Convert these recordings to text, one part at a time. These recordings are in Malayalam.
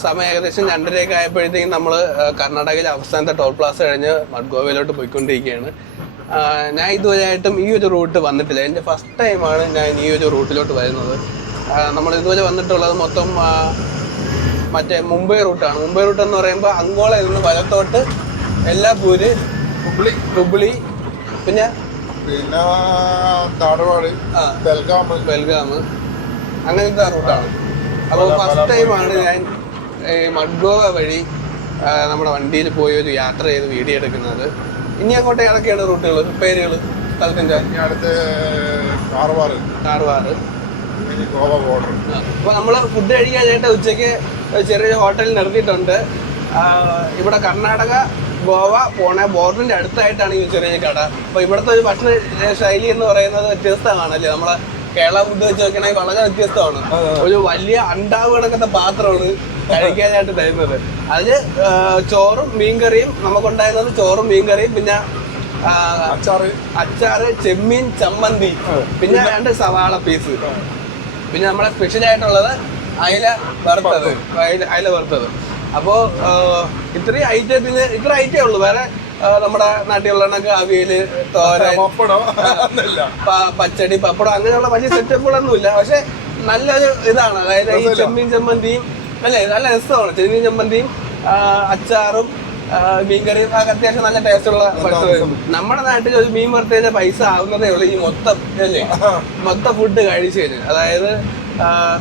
സമയം ഏകദേശം 2:30 ആയപ്പോഴത്തേക്കും നമ്മൾ കർണാടകയിലെ അവസാനത്തെ ടോൾ പ്ലാസ കഴിഞ്ഞ് മഡ്ഗോവയിലോട്ട് പോയിക്കൊണ്ടിരിക്കുകയാണ്. ഞാൻ ഇതുവരെയായിട്ടും ഈ ഒരു റൂട്ട് വന്നിട്ടില്ല. എൻ്റെ ഫസ്റ്റ് ടൈമാണ് ഞാൻ ഈ ഒരു റൂട്ടിലോട്ട് വരുന്നത്. നമ്മൾ ഇതുവരെ വന്നിട്ടുള്ളത് മൊത്തം മറ്റേ മുംബൈ റൂട്ടാണ്. മുംബൈ റൂട്ട് എന്ന് പറയുമ്പോൾ അങ്കോളയിൽ നിന്ന് വലത്തോട്ട് എല്ലാപൂര്, ഹുബ്ലി, പിന്നെ ധാരവാഡ്, ബെൽഗാം അങ്ങനത്തെ റൂട്ടാണ്. അപ്പോൾ ഫസ്റ്റ് ടൈമാണ് ഞാൻ മഡ്ഗോവ വഴി നമ്മുടെ വണ്ടിയിൽ പോയി ഒരു യാത്ര ചെയ്ത് വീഡിയോ എടുക്കുന്നത്. ഇനി അങ്ങോട്ട് ഏതൊക്കെയാണ് റൂട്ടുകൾ, പേരുകൾ, സ്ഥലത്തിൻ്റെ? കാർവാറ്, ഗോവ ബോർഡർ. അപ്പോൾ നമ്മൾ ഫുഡ് കഴിക്കാനായിട്ട് ഉച്ചയ്ക്ക് ചെറിയൊരു ഹോട്ടലിൽ നിർത്തിയിട്ടുണ്ട്. ഇവിടെ കർണാടക ഗോവ പോണ ബോർഡറിൻ്റെ അടുത്തായിട്ടാണ് ഈ ചെറിയ കട. അപ്പോൾ ഇവിടുത്തെ ഒരു ഭക്ഷണ ശൈലി എന്ന് പറയുന്നത് വ്യത്യസ്തമാണല്ലേ. നമ്മളെ കേരള ഫുഡ് വെച്ച് നോക്കണമെങ്കിൽ വളരെ വ്യത്യസ്തമാണ്. ഒരു വലിയ അണ്ടാവ് കണക്കത്തെ പാത്രമാണ് കഴിക്കാനായിട്ട് തരുന്നത്. അതില് ചോറും മീൻകറിയും നമുക്കുണ്ടായിരുന്നത്, ചോറും മീൻകറിയും, പിന്നെ അച്ചാറ്, ചെമ്മീൻ ചമ്മന്തി, പിന്നെ 2 സവാള പീസ്, പിന്നെ നമ്മുടെ സ്പെഷ്യൽ ആയിട്ടുള്ളത് അയില വറുത്തത്. അപ്പോൾ ഇത്ര ഐറ്റേ ഉള്ളൂ. വേറെ നമ്മുടെ നാട്ടിലുള്ള അവിയല്, തോരൻ, പച്ചടി, പപ്പടം അങ്ങനെയുള്ള വലിയ സെറ്റപ്പുകളൊന്നുമില്ല. പക്ഷെ നല്ലൊരു ഇതാണ്. അതായത് ഈ ചെമ്മീൻ ചമ്മന്തിയും അല്ലേ, നല്ല രസമാണ്. ചെമ്മീൻ ചമ്മന്തിയും അച്ചാറും മീൻകറിയും ഒക്കെ അത്യാവശ്യം നല്ല ടേസ്റ്റുള്ള ഭക്ഷണം. നമ്മുടെ നാട്ടിൽ ഒരു മീൻ വറുത്തതിന് പൈസ ആവുന്നതേ ഉള്ളൂ ഈ മൊത്തം ഫുഡ് കഴിച്ചു കഴിഞ്ഞാൽ. അതായത്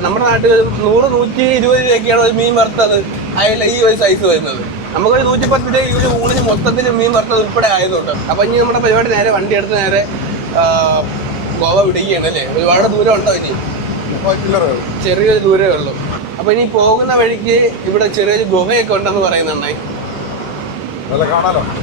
നമ്മുടെ നാട്ടിൽ 100-120 രൂപയ്ക്കാണ് ഒരു മീൻ വറുത്തത് അതിൽ ഈ ഒരു സൈസ് വരുന്നത്. നമുക്കൊരു 110 രൂപ ഈ ഒരു ഊണിന് മൊത്തത്തിൽ മീൻ വറുത്തത് ഉൾപ്പെടെ ആയതുകൊണ്ട്. അപ്പം ഇനി നമ്മുടെ പരിപാടി നേരെ വണ്ടി എടുത്ത് നേരെ ഗോവ പിടിക്കുകയാണ് അല്ലേ. ഒരുപാട് ദൂരം ഉണ്ടോ? ഇനി ചെറിയൊരു ദൂരമേ ഉള്ളൂ. അപ്പം ഇനി പോകുന്ന വഴിക്ക് ഇവിടെ ചെറിയൊരു ഗുഹയൊക്കെ ഉണ്ടെന്ന് പറയുന്നുണ്ടായി. കാണാലോ.